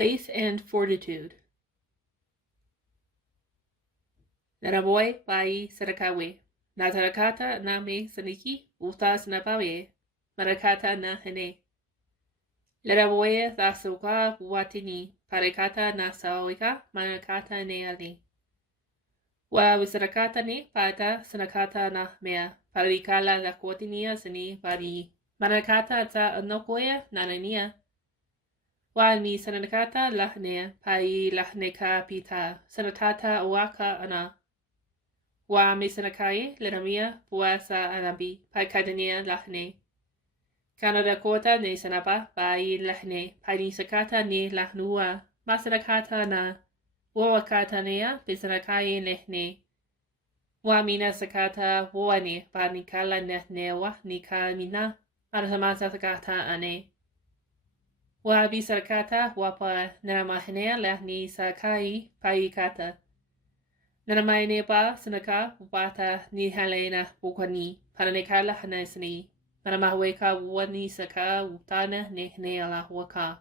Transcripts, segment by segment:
Faith and Fortitude. Naraboy bai sarakawe. Natarakata na me saniki, utas na bawe. Marakata na hene. Leraboye thasuka watini, parekata na sawika, manakata ne ali. Wa wisarakata ne pata sanakata na mea, parikala la kotinia sani bari. Manakata ta anokoya nanania. Wa mi sanakata lahne, pai lahneka pita, sanatata waka ana. Wa misanakaye leramia puasa anabi, pai kadania lahne. Canada kota ne sanapa pai lahne, pai ni sakata ne lahnua, masanakata na. Wawakata nea, bisanakaye nehne. Wa mina sakata woane, pa nikala nehnewa, nika mina, marasamasa sakata ane. Wa bisakata wapa naramahanea lahni sakai paikata. Naramaine pa sanaka wata ni halena bukani paranekala hanasni. Naramahweka wani saka utana nehne ala waka.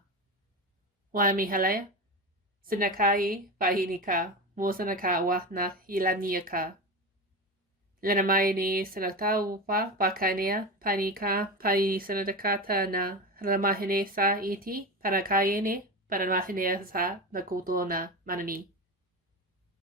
Wa mihalaya sinakai pahinika mosanaka wa na ilaniaka. Lanamaine sanata upa pakanea panika pai sanatakata na ramahine sa iti parakayene paramahine sa nakutona manani.